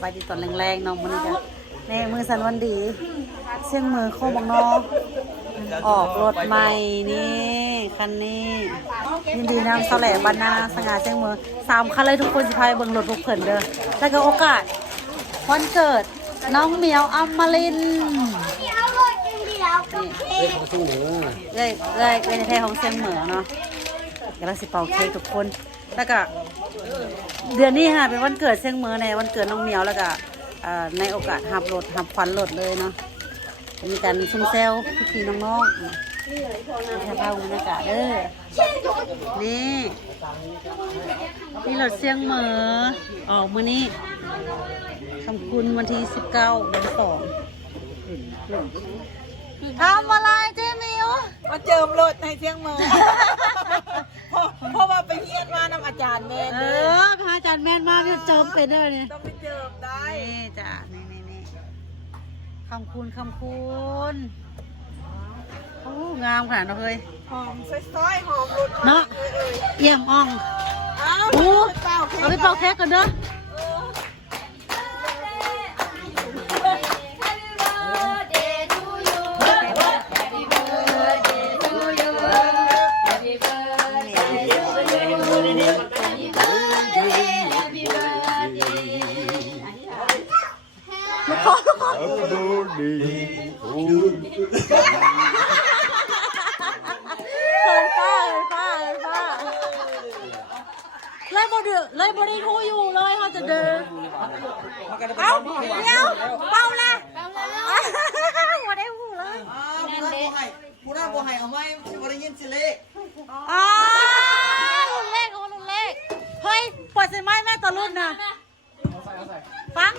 ไปดีตอนแรงๆเน้องมันจะแน่มือสันวันดีเชียงมือโคบังนอออกรถใหม่นี่คันนี้ยินดีนำเสาแหล่บานนาสง่าเชียงมือสามคันเลยทุกคนสิพายเบิ่งรถพวกเพิ่นเด้อแล้วก็โอกาสวันเกิดน้องเหมียวอัมมาลินเอาเลยจริงดีแล้วก็เค้กเลยเลยเลยในแท้ของเชียงเหมือเนาะเดี๋ยวเราสิเป่าเค้กทุกคน แล้วก็เดือนนี้ค่ะเป็นวันเกิดเชียงเมือในวันเกิดน้องเหมียวแล้วก็ในโอกาสหับรถหับควันรถเลยเนาะมีการซุ่มแซวพี่ๆน้องๆแค่ภาพบรรยากาศเด้อนี่นี่รถเชียงเมือออกมือนี้คำคุณวันที่19เดือนสอง ทำอะไรเจ๊มิวมาเจิมรถในเชียงใหม่เพราะเพราะว่าไปเฮียนมานำอาจารย์แม่เอเด้อพระอาจารย์แม่นมากเนี่ยเจิมเป็นด้วยเนี่ยต้องไปเจิมได้นี่จ้ะนี่นี่นี่คำคูณคำคูณโอ้งามขนาดนั้นเลยหอมซอยๆหอมรถเนาะเอ้ยเยี่ยมอ่องๆอ้าวโอ้เป่าเค้กเอาไปเป่าเค้กกันเด้อ เฮ้ยป้าเฮ้ยป้าเฮ้ยป้าเลยบ่เดือเลยบ่ได้ทูอยู่เลยเขาจะเดินเอ้าเดี๋ยวเป่าละบ่ได้หูเลยผู้นั้นบ่ให้ผู้นั้นบ่ให้เอาไว้สิบ่ได้ยินสิเลขอ๋อรุ่นเลขโอ้รุ่นเลขเฮ้ยปล่อยสิไม้แม่ต่อรุ่นนะ ฟัง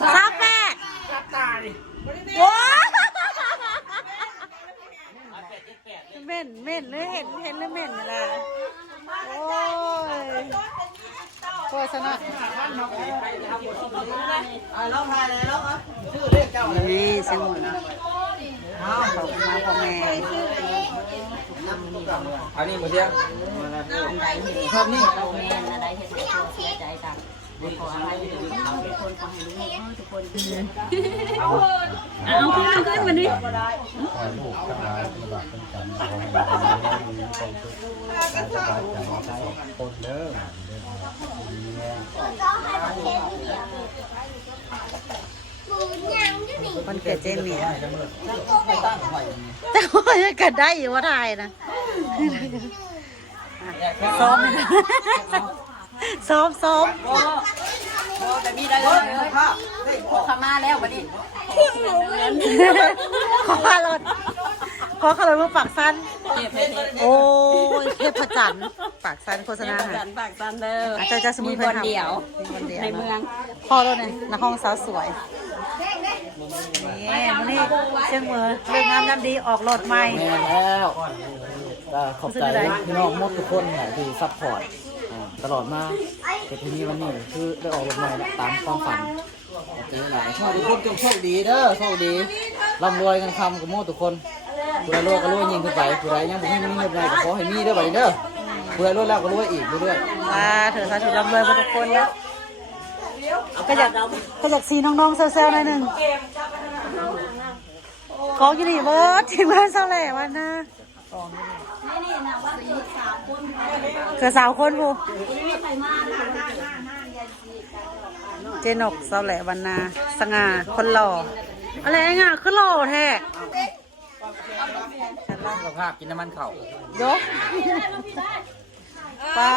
สามแปดโอ้ยเม่นเม่นเลยเห็นเห็นเลยเม่นเลยโอ้ย โฆษณาอ่าเราถ่ายเลยแล้วอะชื่อเลขเจ้าเลยนี่เสียงหมดนะขอบคุณมากพ่อแม่อันนี้หมดยังชอบนี่เอาขึ้นมาขึ้นมาดิขอลูกทั้งหลายระบาดเป็นกันขอให้มีความสุขสบายใจใจคนเด้อเด้อ มีแรงก็ให้ประเทศเดียวปูยังจะหนีวันเกิดเจเหมียไม่ตั้งไว้แต่ว่าจะเกิดได้อยู่ว่าไทยนะซ้อมเลยนะซ้อมซ้อมแต่มีได้เลยภาพเลขออกขอขารถขอขารถมาปากสั้น โอ้ยเทพจันทร์ปากสั้นโฆษณาค่ะปากซันเดอร์อาจารย์จะสมุนไพรมีวันเดียวมีวันเดียวในเมืองพ่อรถเนี่ยนักห้องสาวสวยนี่มันนี่เชียงเมือเรื่องงามน้ำดีออกรถใหม่แม่แล้วก็ขอบใจพี่น้องหมดทุกคนเนี่ยที่ซัพพอร์ตอ่าตลอดมาแต่ทีนี้วันนี้คือได้ออกรถใหม่แล้วตามความฝันขอบใจหลายชอบทุกคนจงโชคดีเด้อโชคดีร่ำรวยกันคำกับหมดทุกคน ผู้ใดรวยก็รวยยิ่งขึ้นไปผู้ใดยังบ่มีมีเงินไรก็ขอให้มีเด้อบัดนี้เด้อผู้ใดรวยแล้วก็รวยอีกเรื่อยๆมาเถอะสาธุร่ำรวยกันทุกคนนะก็อยากก็อยากซีน้องๆแซวๆหน่อยหนึ่งกองอยู่นี่เบิร์ดทีมงานเศร้าแหล่วันนะเกิดสาวคนผู้เจนกเศร้าแหล่วันนา สง่า คนหล่อ อะไรง่ะคือหล่อแท้ สุขภาพกินน้ำมันเข่ายกปลา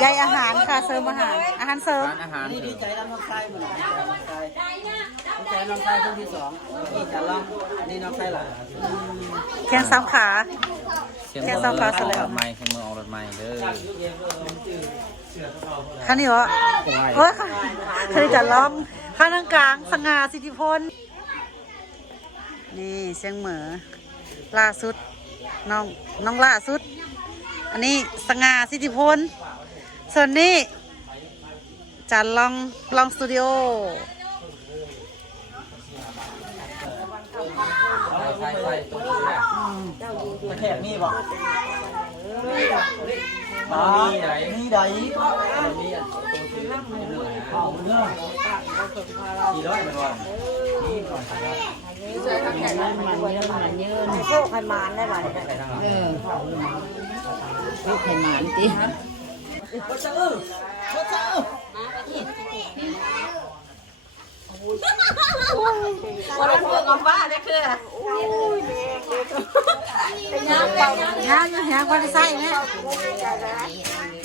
ใยอาหารค่ะเสริมอาหาร อาหารเสริม ร้านอาหารนี่เถดีอะใจน้ำน้องชายเหมือนกันน้องชายดีใจน้องชายคนที่สองนี่จะลองนี่น้องชายหล่ะแข้งสามขา เชียงแค่เมืองเศร้าอฟ้าอกเสร็จแล้วรถใหม่เชียงเมืองออกรถใหม่เด้อข้างนี้วะเฮ้ยค่ะเธอจะล้อมข้างทางกลางสง่าสิทธิพล นี่เชียงเหมือ ล่าสุดน้องน้องล่าสุด อันนี้สง่าสิทธิพล ส่วนนี้จันลองลองสตูดิโอใช่ใช่ตัวนี้แหละแขกนี่บอกมีไหนนี่ใดมีอะตัวซื้อเอาเรื่องกี่ร้อยมันวันนี่ก่อน โชคให้มานได้หลายได้ใส่ทางหลังลูกให้มานติบ่จะเออบ่จะเออบ่ได้พูดกับบ้าได้คือย่างย่างย่างบ่ได้ใส่แม่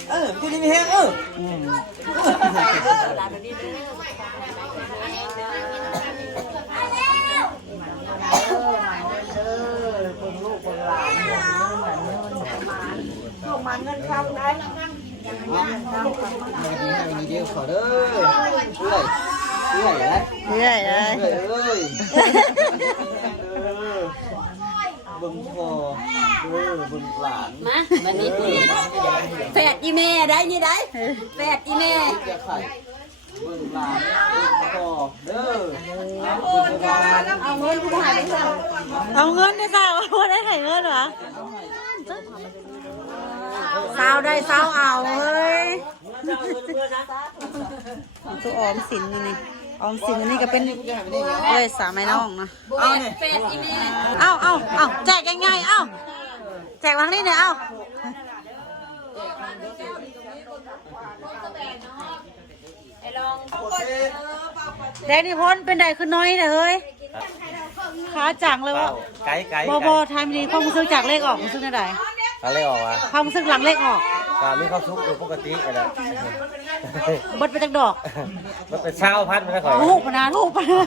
เออกูนี่มีแฮงเออ มาดีให้วันนี้เดียวขอเด้อเรื่อยเรื่อยนะเรื่อยเลยเรื่อยเอ้ยเบิ่งพอเด้อเบิ่งหลานมาวันนี้แฝดอีเม่ได้นี่ได้แฝดอีเม่จะไข่เบิ่งหลานเบิ่งพอเด้อเบิ่งหลานเอาเงินกูหายไปสั่งเอาเงินได้ค่ะบ่ได้ให้เงินเหรอ สาวได้สาวเอาเฮ้ยตัวออมสินนี่นี่ออมสินอันนี้ก็เป็นเอ้ยสามไม้น้องนะเอาเนี่ยแฝดอีเม่เอาเอาเอาแจกง่ายๆเอาแจกทางนี้เนี่ยเอาแดนนี่พ้นเป็นไดคือน้อยนะเฮ้ยขาจังเลยวะไกด์ไกด์บอบอทายมันดีความรู้สึกจากเลขออกรู้สึกอะ ไรอะไรออกอะความรู้สึกหลังเลขออกการมีความสุขอยู่ปกติกันแล้วบดไปจากดอกมันเป็นเช้าพัดมันก็ขอยลูกปะนะลูกปะนะ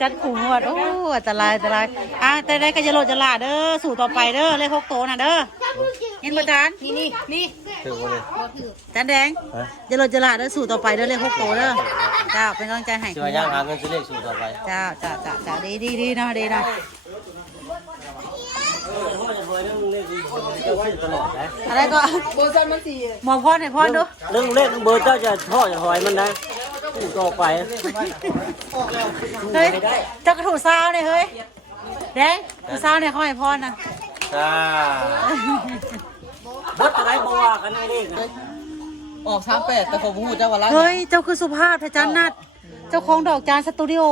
จัดขู่หวดโอ้อันตรายอันตรายอะแต่ได้ก็จะโหลดจะลาเด้อสู่ต่อไปเด้อเลขหกโตนะเด้อยินประจานนี่นี่นี่ถือว่าเลยจานแดงจะโหลดจะลาเด้อสู่ต่อไปเด้อเลขหกโตเด้อเจ้าเป็นกำลังใจให้ช่วยย่างหาเงินซื้อเลขสูตรต่อไปเจ้าเจ้าเจ้าเจ้าดีดีดีนะดีนะพ่ อจะรวยเรื่องเลขจะว่าอยู่ตลอดนะอะไรก็หมอพรให้พรดูเรื่องเลขเบอร์เจ้าจะท่อจะถอยมันนะสู้ต่อไปเฮ้ยเจ้ากระถูกซาวเนี่ยเฮ้ยแดงถูกซาวเนี่ยเขาให้พรนะจ้าบดอะไรบ่ว่ากันไม่เลขนะออกสามแปดแต่ผมพูดเจ้าวันละเฮ้ยเจ้าคือสุภาพทจันนัดเจ้าของดอกจานสตูดิโอ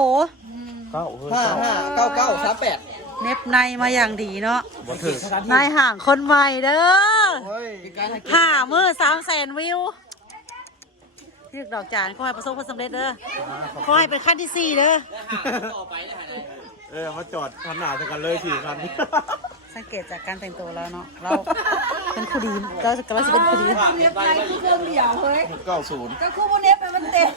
เก้าเฮ้ยห้าห้าเก้าเก้าสามแปด เน็บในมาอย่างดีเนาะบ่ถือนายห่างคนใหม่เด้อเป็นการให้ห้ามือสามแสนวิวที่ดอกจานขอให้ประสบความสำเร็จเด้อขอให้เป็นขั้นที่สี่เด้อเออมาจอดขนาดกันเลยสี่คันสังเกตจากการแต่งตัวแล้วเนาะเราเป็นผู้ดีเราจะเราจะเป็นผู้ดีเก้าศูนย์ก็คู่โมเน็บไปมันเต็ม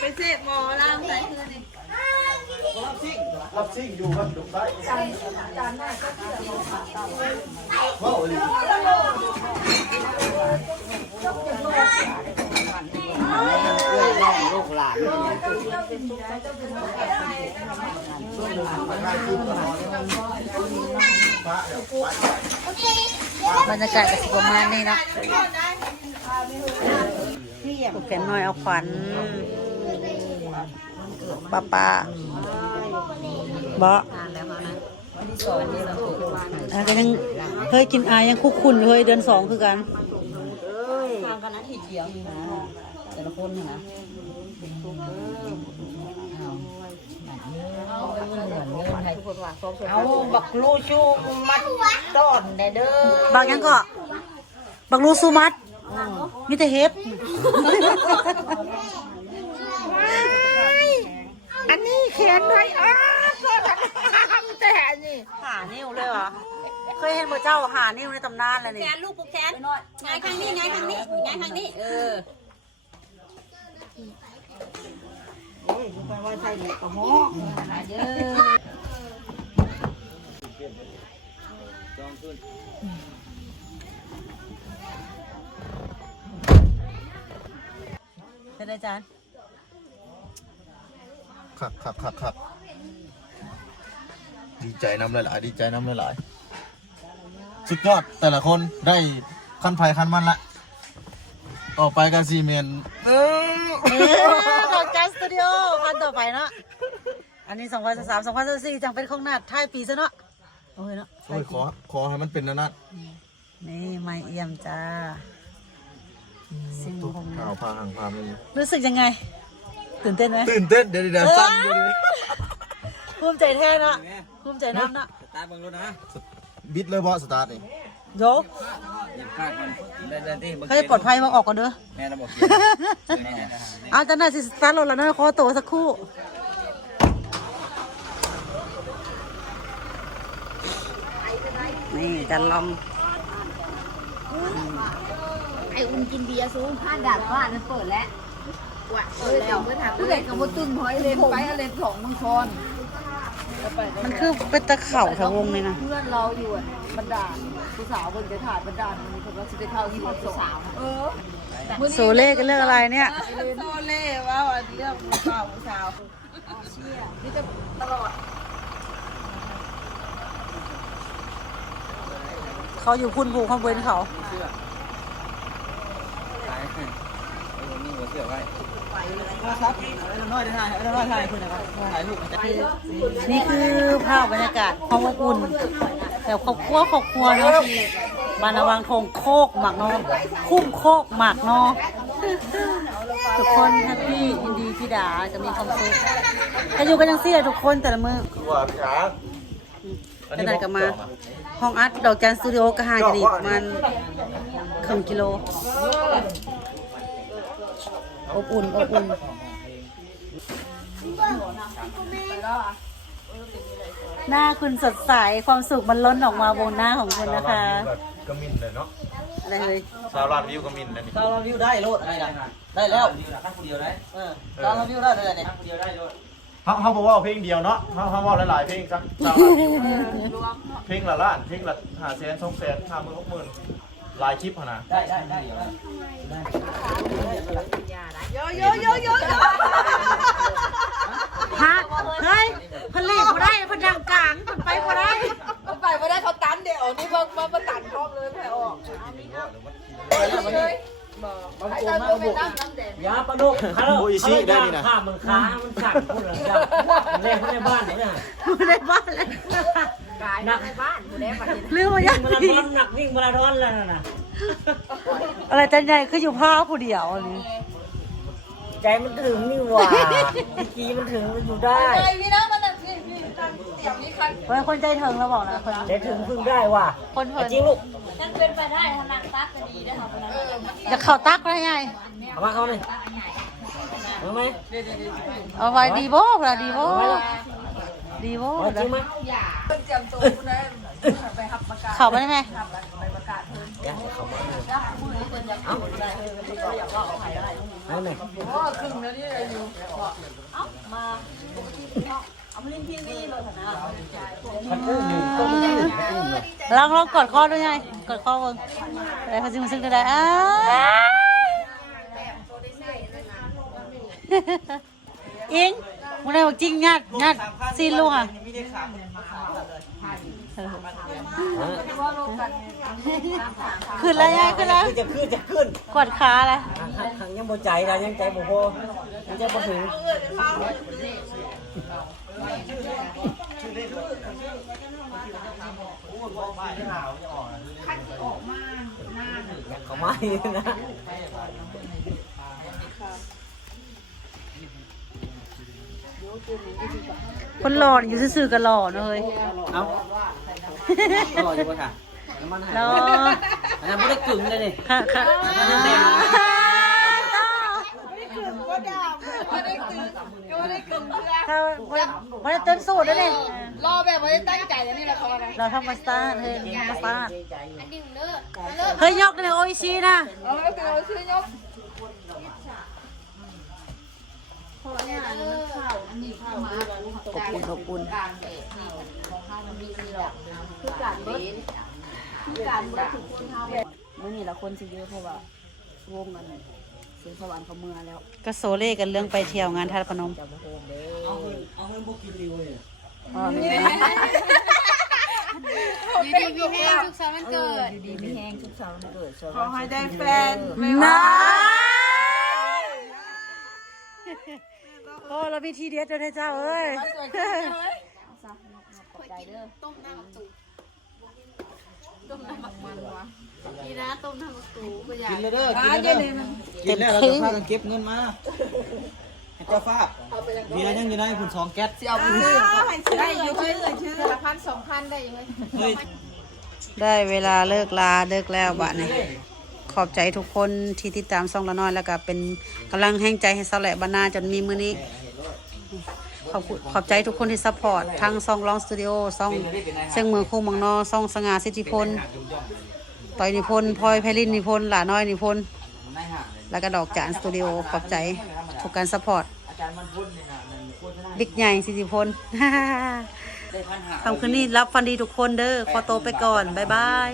ไปเสพหมอล่างใส่คืน นี่รับซิ่งอยู่ครับดูได้ลูกหลานบรรยากาศก็สิประมาณนี้นะผูกแขนน้อยเอาขวัญป้าป้า บ่อะก็ยังเคยกินอายยังคุกคุนอยู่เฮ้ยเดือนสองคือกันเอาบักลูชูมัดต้นได้เด้อบักยังก็บักลูซูมัดมีแต่เฮ็ดอันนี้แขนไว้อ้าก็ทำแต่นี่ หานิ้วเลยเหรอ เคยเห็นพระเจ้าหานิ้วในตำนานแล้วนี่แขนลูกผูกแขนไงทางนี้ไงทางนี้ไงทางนี้ เออ เป็นอาจารย์ ขับขับขับขับ ดีใจน้ำหลายๆดีใจน้ำหลายๆสุดยอดแต่ละคนได้ขั้นไฟขั้นมันละต่อไปก็ซีเมนต์เอ้ยดอกจันสตูดิโอพันต่อไปเนาะอันนี้2023 2024จังเป็นของนาดท้ายปีซะเนาะโอ้ยเนาะโอ้ยขอขอให้มันเป็นนั่นนะนี่ไม่เอี่ยมจ้าสิ่งตุ๊กผมข่าวพาห่างพามันรู้สึกยังไง ตื่นเต้นไหมตื่นเต้นเดี๋ยวเดี๋ยวสั้นเดี๋ยวเดี๋ยวภูมิใจแท้เนาะ ภูมิใจน้ำเนาะตาบังรถนะบิดเลยบอสตาร์ทนี่โยกอย่าพลาดมันเดินเดินที่เขาจะปลอดภัยมาออกก่อนเด้อแม่เราบอกอาจารย์น่าสิสตาร์ทรถแล้วนะขอตัวสักครู่นี่จะลองไออุ่นกินเบียร์สูงผ่านด่านว่านั่นเปิดแล้วเปิดแล้วผู้ใดกับมตุ้นหอยเลนไปเลนของมังคอน มันคือเป็นตะเข่าทะวงเลยนะเพื่อนเราอยู่บรรดาผู้สาวบนไปถ่ายบรรดามีคนว่าจะไปเข้าที่ห้องสาวเออโซเล่กันเรื่องอะไรเนี่ยโซเล่ว่าวันเรื่องผู้สาวผู้สาวเชี่ยนี่จะตลอดเขาอยู่พุ่นผูกข้างบนเขาตายไอ้นี่หัวเสือไว้ ครับน้อยได้ถ่ายน้อยถ่ายคุณนะครับถ่ายรูปนี่คือภาพบรรยากาศห้องอุ่นแต่ครอบครัวครอบครัวเนาะที่บานนวังทงโคกหมากนอคุ้มโคกหมากนอทุกคนแฮปปี้ยินดีพี่ดาจะมีความสุขจะอยู่กันยังเสียทุกคนแต่ละมือคือว่าพี่ช้างจะได้กลับมาห้องอัดดอกจันสตูดิโอก็ห่างกันอีกประมาณครึ่งกิโล อบอุ่นอบอุ่นหน้าคุณสดใสความสุขมันล้นออกมาบนหน้าของคุณนะคะกมินเลยเนาะอะไรเลยชาวลาดวิวกมินเลยนี่เราวิวได้โลดอะไรนะได้แล้วดีละข้างคนเดียวได้เออเราวิวได้เลยเนี่ยข้างคนเดียวได้ด้วยเขาเขาบอกว่าเอาเพลงเดียวเนาะเขาเขาบอกหลายๆเพลงสักชาวลาดวิวเพลงละล้านเพลงละห้าแสนสองแสนห้าหมื่นหกหมื่นห ลายคลิปหนนะได้ได้ได้ได้ฮะเฮ้ยผลิตมาได้เพนดังกลางผนไปมาได้ไปไม่ได้เขาตันเดี๋ยวนี่เพิ่งมามาตันพร้อมเลยแผ่ออกบางตัวมากบุกยาปลาดุกเขาข้ามันค้ามันสั่งพูดอะไรเล่นในบ้านเนี่ยไม่ได้บ้านเลย กายในบ้านผู้ใดมาเห็นเรื่องมาวิ่ยางกมาราดีธอนหนักวิ่งมาราธอนแล้วนะอะไรจันใหญ่คืออยู่ผ้าผู้เดียวอันนี้ใจมันถึงนี่หว่ากีมันถึงมันอยู่ได้ไอพี่นะมันนั่นพี่พี่ตั้งเสียงนี้คันเฮ้ยคนใจถึงเราบอกนะคนใจถึงพึ่งได้ว่ะคนเพิ่นจริงลูกนั่นเป็นไปได้ทนังตักจะดีได้ค่ะคนนั้นเออจะเข่าตักได้ไงเอามาเขาเลยเอาไหมเอาไว้ดีโบ้เวลาดีโบ้ดีโบ้เอาจริงไหมเพิ่งเตรียมตัวคนนั้นไปหับประกาศเข่าไปได้ไหมหับแล้วไปประกาศเพิ่นเอาหนึ่งโอ้ครึ่งแล้วนี่อะไรอยู่มันอุ้มอยู่ก็มันอุ้มอุ้มเลยลองลองกดคอด้วยไงกดคอเบิ่งอะไรเขาจึงซึ้งได้อ้าอิงมึงได้บอกจริงงัดงัด ซีนลูกอะขึ้นแล้วยายขึ้นแล้วคือจะขึ้นจะขึ้นกดขาเลยหังยังบ่ใจเรายังใจบ่พอยังใจบ่ถึงเขาไม่นะ คนหล่ออยู่ซื่อๆกันหล่อเนอะเลยเอารออยู่ป่ะค่ะน้ำมันหายหล่ออันนั้นไม่ได้กึ่งเลยนี่ค่ะค่ะก็ได้กึ่งก็ได้กึ่งเพื่อถ้าไม่ได้เต้นสูตรด้วยเนี่ยรอแบบไม่ได้ตั้งใจอันนี้แหละเขาอะไรเราทำมาสตาร์ทเฮ้ยมาสตาร์ทอันดิ่งเด้อเลิกเฮ้ยยกเลยโออิชินะ เอาแล้วคือเราชื่อยก พอเนี่ยอันนี้ข้าวอันนี้ข้าวมาขอบคุณขอบคุณการเบสนี่ของข้าวมันมีนี่หรอกคือการเบสคือการเบสทุกคนเฮามื่อนี้ละคนสิเยอะเพราะว่าวงกันเสียงสวรรค์เขาเมือแล้วก็โซเล่กันเรื่องไปเที่ยวงานทัดพนมเอาเงินเอาเงินพวกกินริวเลยอยู่ดีมีแห้งทุกเช้ามันเกิดอยู่ดีมีแห้งทุกเช้ามันเกิดขอให้ได้แฟนนะ โอ้เรามีทีเดียวเจ้าเจ้าเอ้ยต้มน้ำตุ่ต้มน้ำหมักมันวะนี่นะต้มน้ำหมักตูไปอยากิกนเลยเด้อกินเลยเด้อกินแล้วเราจะพากันเก็บเงินมาให้เจ้าฟ้าเบียร์ยังอยู่ในคุณสองแก๊สเอาไปซื้อได้อยู่ชื่อชื่อละพันสองพันได้ยังไงเฮ้ยได้เวลาเลิกลาเลิกแล้วบะนี่ ขอบใจทุกคนที่ติดตามซ่องละน้อยแล้วก็เป็นกำลังแห่งใจให้สาแหละบรรณาจนมีมื้อนี้ ขอบคุณขอบใจทุกคนที่ซัพพอร์ตทั้งซ่องร้องสตูดิโอซ่องเสียงเมืองคู่เมังนอซ่องสง่าสิทธิพลต่อยนิพนธ์พลอยไพลินนิพนธ์หลาน้อยนิพนธ์แล้วก็ดอกจานสตูดิโอขอบใจทุกการซัพพอร์ตบิ๊กใหญ่สิทธิพลได้พันหาคำคืนนี้รับฟันดีทุกคนเด้อขอโตวไปก่อน บ๊ายบาย